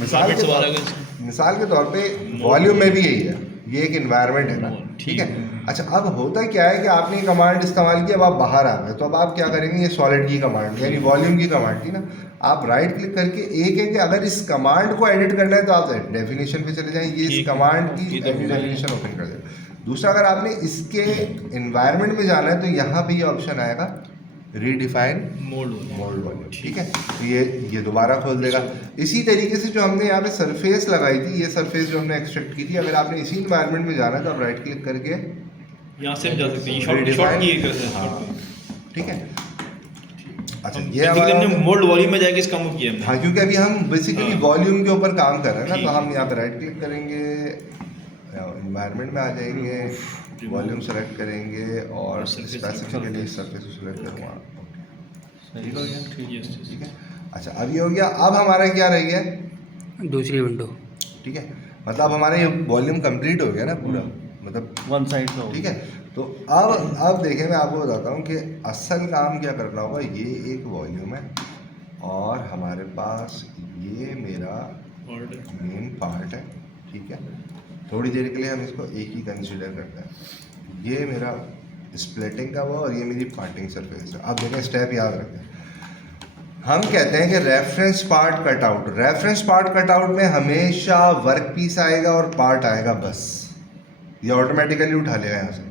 मिसाल के तौर पे वॉल्यूम में भी यही है, ये एक इन्वायरमेंट है ना, ठीक है। अच्छा, अब होता क्या है कि आपने ये कमांड इस्तेमाल किया, अब आप बाहर आ गए, तो अब आप क्या करेंगे, ये सॉलिड की कमांड यानी वॉल्यूम की कमांड थी ना, आप राइट क्लिक करके एक है कि अगर इस कमांड को एडिट करना है तो आप डेफिनेशन पे चले जाएं, ये इस कमांड की डेफिनेशन ओपन कर दें। दूसरा, अगर आपने इसके इन्वायरमेंट में जाना है तो यहाँ पे ये ऑप्शन आएगा रीडिफाइन मोल्ड वॉल्यूम, ठीक है। तो ये दोबारा खोल देगा। इसी तरीके से जो हमने यहाँ पे सरफेस लगाई थी, ये सरफेस जो हमने एक्सट्रैक्ट की थी, अगर आपने इसी इन्वायरमेंट में जाना है तो आप राइट क्लिक करके यहाँ से जा सकते हैं, शॉर्ट की है। हाँ, ठीक है। अच्छा, ये हमने मोल्ड वॉल्यूम में जाके इसका मूव किया हमने। हाँ, क्योंकि अभी हम बेसिकली वॉल्यूम के ऊपर काम कर रहे हैं ना, तो हम यहाँ पे राइट क्लिक करेंगे, इन्वायरमेंट में आ जाएंगे, वॉल्यूम सेलेक्ट करेंगे और स्पेसिफिकली सरफेस को सेलेक्ट करूँगा। ठीक हो गया, ठीक है। अच्छा, अब ये हो गया। अब हमारा क्या रह गया, दूसरी विंडो, ठीक है। मतलब हमारा ये वॉल्यूम कंप्लीट हो गया ना पूरा, मतलब वन साइड का, ठीक है। तो अब देखें, मैं आपको बताता हूँ कि असल काम क्या करना होगा। ये एक वॉल्यूम है और हमारे पास ये मेरा मेन पार्ट है, ठीक है। थोड़ी देर के लिए हम इसको एक ही कंसीडर करते हैं। ये मेरा स्प्लिटिंग का हुआ और ये मेरी पार्टिंग सरफेस है। अब देखें, स्टेप याद रखें, हम कहते हैं कि reference part cutout. Reference part cutout में हमेशा वर्क पीस आएगा और पार्ट आएगा, बस ये ऑटोमेटिकली उठा लेगा यहाँ से।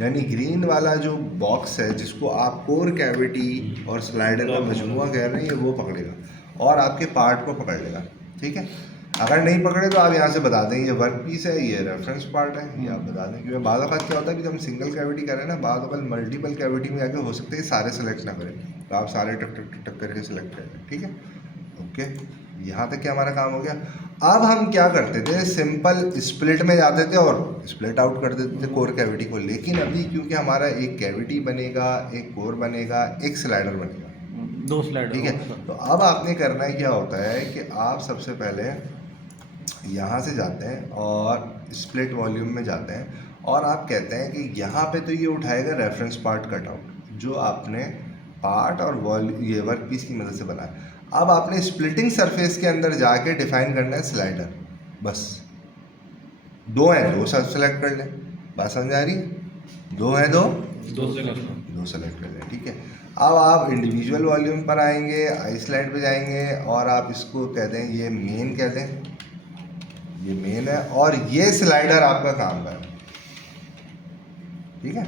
यानी ग्रीन वाला जो बॉक्स है जिसको आप कोर कैविटी और स्लाइडर का मजमुआ कह रहे हैं, ये वो पकड़ेगा और आपके पार्ट को पकड़ लेगा, ठीक है। अगर नहीं पकड़े तो आप यहाँ से बता दें ये वर्क पीस है, ये रेफरेंस पार्ट है, ये आप बता दें। क्योंकि बाद वक्त क्या होता है कि जब हम सिंगल कैविटी कर रहे हैं ना, बाद वक्त मल्टीपल कैविटी में जाके हो सकते हैं सारे सेलेक्ट ना करें, तो आप सारे टक टक टक करके सेलेक्ट करें, ठीक है। ओके, यहाँ तक क्या हमारा काम हो गया। अब हम क्या करते थे, सिंपल स्प्लिट में जाते थे और स्प्लिट आउट कर देते थे कोर कैविटी को। लेकिन अभी क्योंकि हमारा एक कैविटी बनेगा, एक कोर बनेगा, एक स्लाइडर बनेगा, दो स्लाइडर, ठीक है। तो अब आपने करना है, क्या होता है कि आप सबसे पहले यहाँ से जाते हैं और स्प्लिट वॉल्यूम में जाते हैं और आप कहते हैं कि यहाँ पे तो ये उठाएगा रेफरेंस पार्ट कटआउट जो आपने पार्ट और ये वर्क पीस की मदद से बनाया। अब आपने स्प्लिटिंग सरफेस के अंदर जाके डिफाइन करना है स्लाइडर, बस दो हैं, दो सेलेक्ट कर लें, बात समझ आ रही है, दो हैं, दो सेलेक्ट कर लें, ठीक है। अब आप इंडिविजुअल वॉल्यूम पर आएंगे, आई स्लाइड पे जाएंगे और आप इसको कहते हैं, ये मेन कहते हैं, ये मेन है और ये स्लाइडर आपका काम कर रहा है, ठीक है।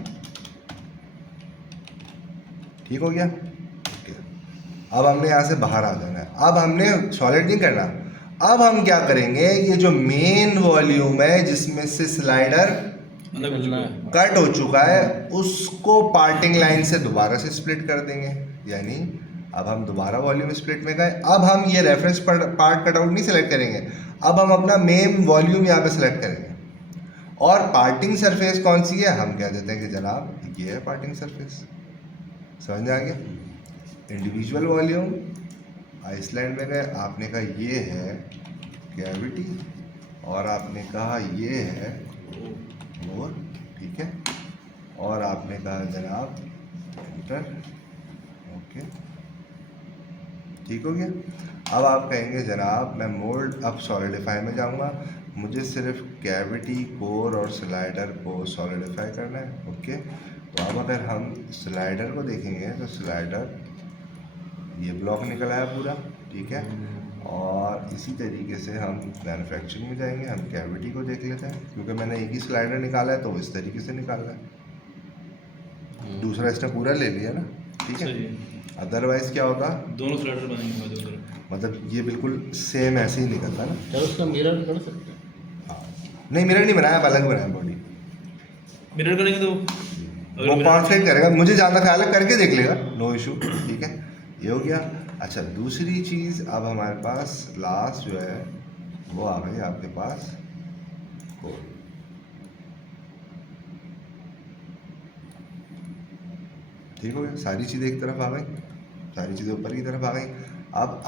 ठीक हो गया, अब हमने यहाँ से बाहर आ जाना है। अब हमने सॉलिड नहीं करना, अब हम क्या करेंगे, ये जो मेन वॉल्यूम है जिसमें से स्लाइडर कट हो चुका है, उसको पार्टिंग लाइन से दोबारा से स्प्लिट कर देंगे। यानी अब हम दोबारा वॉल्यूम स्प्लिट में गए। अब हम ये रेफरेंस पार्ट कटआउट नहीं सिलेक्ट करेंगे, अब हम अपना मेन वॉल्यूम यहाँ पे सिलेक्ट करेंगे और पार्टिंग सरफेस कौन सी है, हम कह देते हैं कि जनाब ये है पार्टिंग सरफेस। समझ में आ गया। इंडिविजुअल वॉल्यूम, आइसलैंड में गए, आपने कहा ये है कैविटी और आपने कहा ये है कोर, ठीक है। और आपने कहा जनाब एंटर, ओके, ठीक हो गया। अब आप कहेंगे जनाब मैं मोल्ड, अब सॉलिडिफाई में जाऊंगा, मुझे सिर्फ कैविटी, कोर और स्लाइडर को सॉलिडिफाई करना है, ओके। तो अब अगर हम स्लाइडर को देखेंगे तो स्लाइडर ये ब्लॉक निकल आया पूरा, ठीक है। और इसी तरीके से हम मैन्युफैक्चरिंग में जाएंगे, हम कैविटी को देख लेते हैं, क्योंकि मैंने एक ही स्लाइडर निकाला है तो इस तरीके से निकालना है, दूसरा इसने पूरा ले लिया ना, ठीक है। अदरवाइज क्या होता, दोनों स्लाइडर बनेंगे, मतलब ये बिल्कुल सेम ऐसे ही निकलता ना। क्या उसका मिरर कर सकते हैं? हाँ, नहीं मिरर नहीं बनाया, अलग बनाया बॉडी। मिरर करेंगे तो वो कॉन्फ्लिक्ट करेगा, मुझे ज़्यादा ख्याल है, करके देख लेगा, नो इशू, ठीक है। ये हो गया। अच्छा, दूसरी चीज़ अब हमारे पास लास्ट जो है वो आ गई आपके पास कोर, ठीक हो गया। सारी चीज़ें एक तरफ आ गई, सारी चीज़ें ऊपर की तरफ आ गई। अब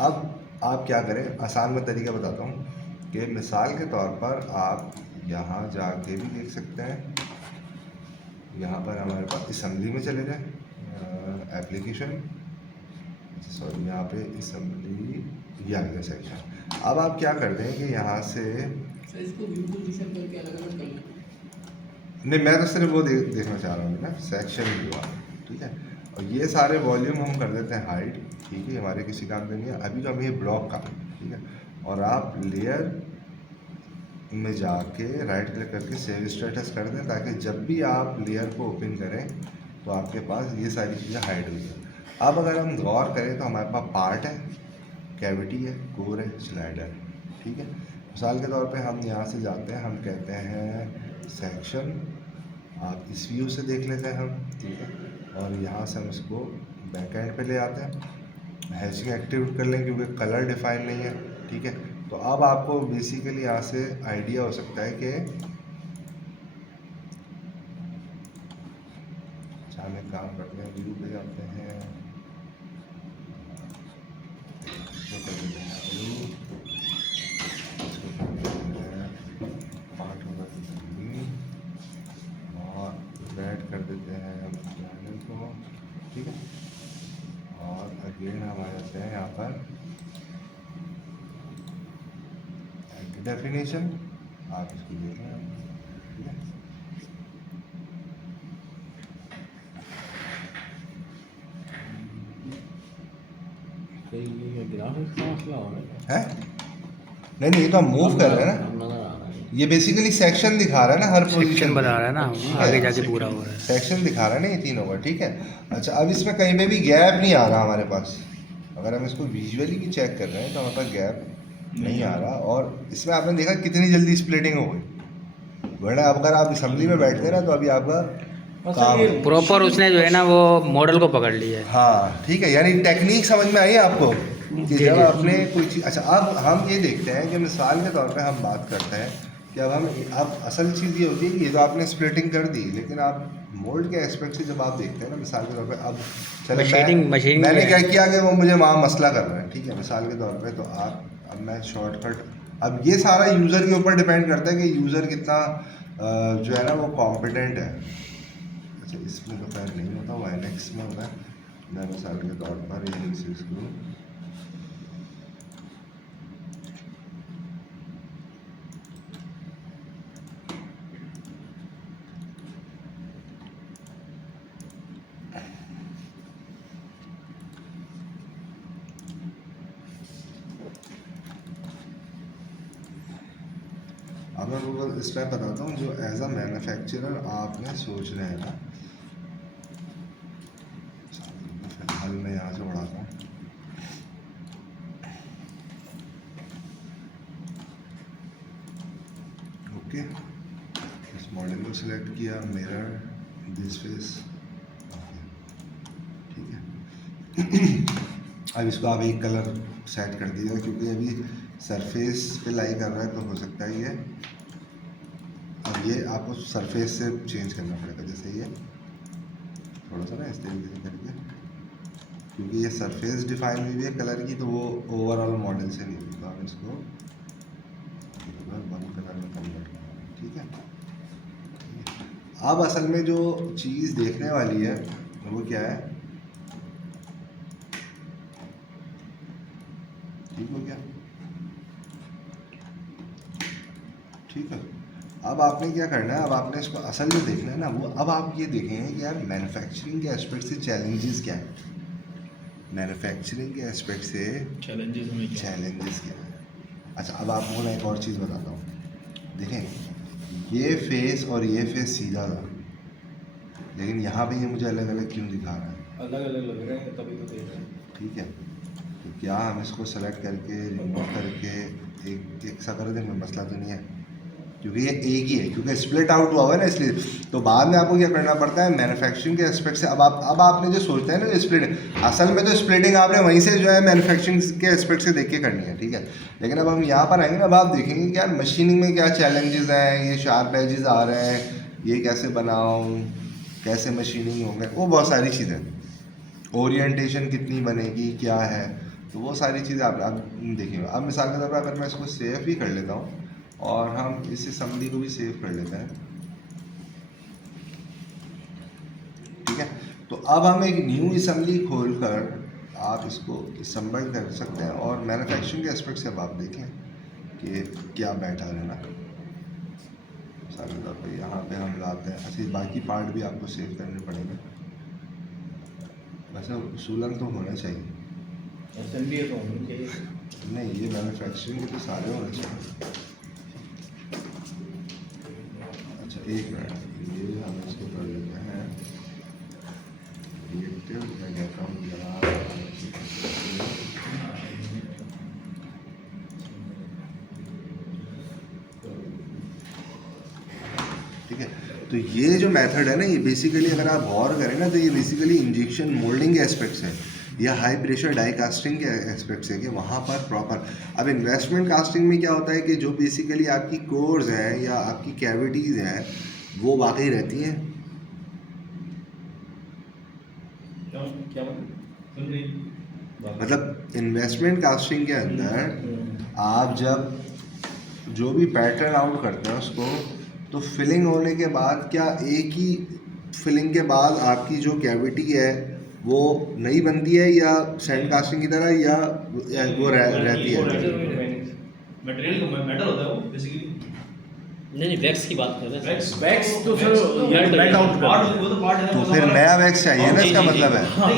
आप क्या करें, आसान में तरीका बताता हूँ कि मिसाल के तौर पर आप यहाँ जाके भी देख सकते हैं, यहाँ पर हमारे पास असेंबली में चले जाएं, एप्लीकेशन, सॉरी यहाँ पे असेंबली ये आ गया सेक्शन। अब आप क्या करते हैं कि यहाँ से सर इसको व्यू पोजीशन करके अलग अलग कर लें। नहीं, मैं तो सिर्फ वो देखना चाह रहा हूँ ना, सेक्शन व्यू आ, ठीक है। और ये सारे वॉल्यूम हम कर देते हैं हाइड, ठीक है, हमारे किसी काम का नहीं है। अभी जो हम ये ब्लॉक का, ठीक है, और आप लेयर में जाके राइट क्लिक करके सेव स्टेटस कर दें, ताकि जब भी आप लेयर को ओपन करें तो आपके पास ये सारी चीज़ें हाइड हो जाए। अब अगर हम गौर करें तो हमारे पास पार्ट है, कैविटी है, कोर है, स्लाइडर, ठीक है। मिसाल के तौर पे हम यहाँ से जाते हैं, हम कहते हैं सेक्शन, आप इस व्यू से देख लेते हैं हम, ठीक है। और यहाँ से हम इसको बैक एंड पे ले आते हैं, हैचिंग एक्टिवेट कर लें क्योंकि कलर डिफाइन नहीं है, ठीक है। तो अब आपको बेसिकली यहाँ से आइडिया हो सकता है कि हम एक काम करते हैं, व्यू पे जाते हैं, पार्ट होगा और रेड कर देते हैं हम चैनल को, ठीक है। और अगेन हम आ जाते हैं यहाँ पर डेफिनेशन, आप इसको देख लें, ठीक है। तो ये ग्राफिक्स का मसला हो रहा है। है नहीं, ये तो हम मूव कर रहे हैं ना, अब नजर आ रहा है। ये बेसिकली सेक्शन दिखा रहा है ना, हर पोजीशन सेक्शन बता रहा है ना, आगे जाके पूरा हो रहा है। सेक्शन दिखा रहा है ना ये तीनों का, ठीक है। अच्छा, अब इसमें कहीं पे भी गैप नहीं आ रहा हमारे पास, अगर हम इसको विजुअली भी चेक कर रहे हैं तो हमारे पास गैप नहीं आ रहा। और इसमें आपने देखा कितनी जल्दी स्प्लिटिंग हो गई, वरना अगर आप असेंबली में बैठते ना तो अभी आपका काम प्रॉपर उसने जो है ना वो मॉडल को पकड़ लिया है। हाँ, ठीक है। यानी टेक्निक समझ में आई है आपको कि जब आपने कोई चीज़, अच्छा अब हम ये देखते हैं कि मिसाल के तौर पे हम बात करते हैं कि अब असल चीज़ ये होती है कि ये तो आपने स्प्लिटिंग कर दी, लेकिन आप मोल्ड के एस्पेक्ट से जब आप देखते हैं ना, मिसाल के तौर पे अब चले मैंने क्या किया कि वो मुझे वहाँ मसला कर रहा है, ठीक है, मिसाल के तौर पे, तो आप अब मैं शॉर्टकट, अब ये सारा यूज़र के ऊपर डिपेंड करता है कि यूज़र कितना जो है ना वो कॉम्पिटेंट है। अच्छा, इसमें तो खैर नहीं होता, वो एनेक्स में होता है। मैं मिसाल के तौर पर ये चीज़ को अब मैं वो स्टेप बताता हूँ जो एज अ मैन्युफैक्चरर आपने सोचना है ना। फिलहाल मैं यहाँ से बढ़ाता हूँ, ओके। इस मॉडल को सिलेक्ट किया, मिरर दिस फेस, ठीक है। अब इसको आप एक कलर सेट कर दीजिएगा क्योंकि अभी सरफेस पे लाई कर रहा है, तो हो सकता है ये, अब ये आपको सरफेस से चेंज करना पड़ेगा, जैसे ये थोड़ा सा ना इस तरीके से करके, क्योंकि ये सरफेस डिफाइन हुई है कलर की, तो वो ओवरऑल मॉडल से नहीं हुई, तो हम इसको वन कलर में कन्वर्ट करें, ठीक है। अब असल में जो चीज़ देखने वाली है वो क्या है, ठीक हो गया, ठीक है। अब आपने क्या करना है, अब आपने इसको असल में देखना है ना वो, अब आप ये देखेंगे कि यार मैन्युफैक्चरिंग के एस्पेक्ट से चैलेंजेस क्या है, मैन्युफैक्चरिंग के एस्पेक्ट से चैलेंजेस हमें क्या चैलेंजेस क्या है। अच्छा, अब आपको मैं एक और चीज़ बताता हूँ, देखें ये फेस और ये फेस सीधा था, लेकिन यहाँ पे ये मुझे अलग अलग क्यों दिखा रहा है, अलग अलग लग रहे हैं तभी तो देख रहे हैं। ठीक है। तो क्या हम इसको सेलेक्ट करके रिमूव करके एक सा कर देंगे, मसला तो नहीं है, क्योंकि ये एक ही है, क्योंकि स्प्लिट आउट हुआ है ना, इसलिए। तो बाद में आपको क्या करना पड़ता है, मैन्युफैक्चरिंग के एस्पेक्ट से अब आपने जो सोचते हैं ना स्प्लिट, असल में तो स्प्लिटिंग आपने वहीं से जो है मैन्युफैक्चरिंग के एस्पेक्ट से देख के करनी है, ठीक है। लेकिन अब हम यहाँ पर आएंगे ना, अब आप देखेंगे कि यार मशीनिंग में क्या चैलेंजेस हैं, ये शार्प एजेस आ रहे हैं, ये कैसे बनाऊँ, कैसे मशीनिंग होंगे, वो बहुत सारी चीज़ें, ओरिएंटेशन कितनी बनेगी, क्या है, तो वो सारी चीज़ें आप देखेंगे। अब मिसाल के तौर पर अगर मैं इसको सेव भी कर लेता हूँ और हम इस असेंबली को भी सेव कर लेते हैं, ठीक है। तो अब हम एक न्यू असेंबली खोलकर आप इसको संबल कर सकते हैं और मैन्युफैक्चरिंग के एस्पेक्ट से अब आप देख लें कि क्या बैटर है ना। सारे पे यहाँ पे हम लाते हैं, ऐसे बाकी पार्ट भी आपको सेव करने पड़ेंगे। वैसे उसूलन तो होना चाहिए, असेंबली तो होनी चाहिए। नहीं ये मैन्युफैक्चरिंग के तो सारे होने चाहिए। अच्छा एक मिनट, ये हम इसको कर लेते हैं रिएक्टिव, मैं कहता हूँ जरा ठीक है। तो ये जो मेथड है ना, ये बेसिकली अगर आप गौर करें ना तो ये बेसिकली इंजेक्शन मोल्डिंग के एस्पेक्ट्स है या हाई प्रेशर डाई कास्टिंग के एस्पेक्ट्स है कि वहाँ पर प्रॉपर। अब इन्वेस्टमेंट कास्टिंग में क्या होता है कि जो बेसिकली आपकी कोर्स हैं या आपकी कैविटीज़ हैं वो वाकई रहती हैं। क्या मतलब इन्वेस्टमेंट कास्टिंग के अंदर आप जब जो भी पैटर्न आउट करते हैं उसको, तो फिलिंग होने के बाद क्या एक ही फिलिंग के बाद आपकी जो कैविटी है वो नई बनती है या सैंड कास्टिंग की तरह या वो रहती है? मटेरियल का मेटल होता है वो बेसिकली। नहीं वैक्स की बात कर रहे हैं। वैक्स तो सर मेल्ट आउट पार्ट वो तो पार्ट है तो फिर नया वैक्स चाहिए ना, इसका मतलब है। हाँ,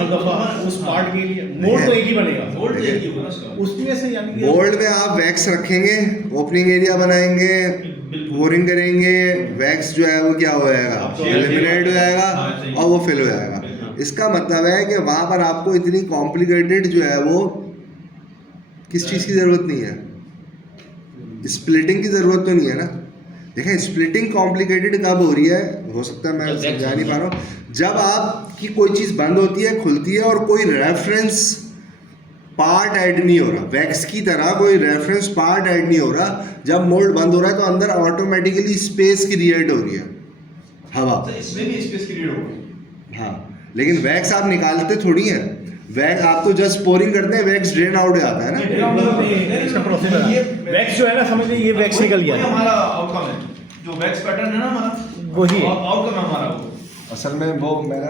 उस पार्ट के लिए मोल्ड तो एक ही बनेगा। मोल्ड एक ही होगा उसका। उसमें से यानी कि मोल्ड में आप वैक्स रखेंगे, ओपनिंग एरिया बनाएंगे, पोरिंग करेंगे, वैक्स जो है वो क्या हो जाएगा, एलिमिनेट हो जाएगा और वो फिल हो जाएगा। इसका मतलब है कि वहाँ पर आपको इतनी कॉम्प्लिकेटेड जो है वो किस चीज़ की ज़रूरत नहीं है, स्प्लिटिंग की ज़रूरत तो नहीं है ना। देखें स्प्लिटिंग कॉम्प्लिकेटेड कब हो रही है, हो सकता है मैं समझा नहीं पा रहा हूँ, जब आपकी कोई चीज़ बंद होती है खुलती है और कोई रेफरेंस पार्ट ऐड नहीं हो रहा, वैक्स की तरह कोई रेफरेंस पार्ट ऐड नहीं हो रहा। जब मोल्ड बंद हो रहा है तो अंदर ऑटोमेटिकली स्पेस क्रिएट हो रही है, हवा। तो इसमें भी स्पेस क्रिएट होगा। हाँ लेकिन वैक्स आप निकालते थोड़ी हैं, वैक्स आप तो जस्ट पोरिंग करते हैं, वैक्स ड्रेन आउट हो जाता है ना। इसका प्रोसेस है वैक्स जो है ना, समझ लीजिए ये वैक्स निकल गया वही हमारा आउटकम है, जो वैक्स पैटर्न है ना हमारा, वही आउटकम है हमारा वो। असल में वो मैंने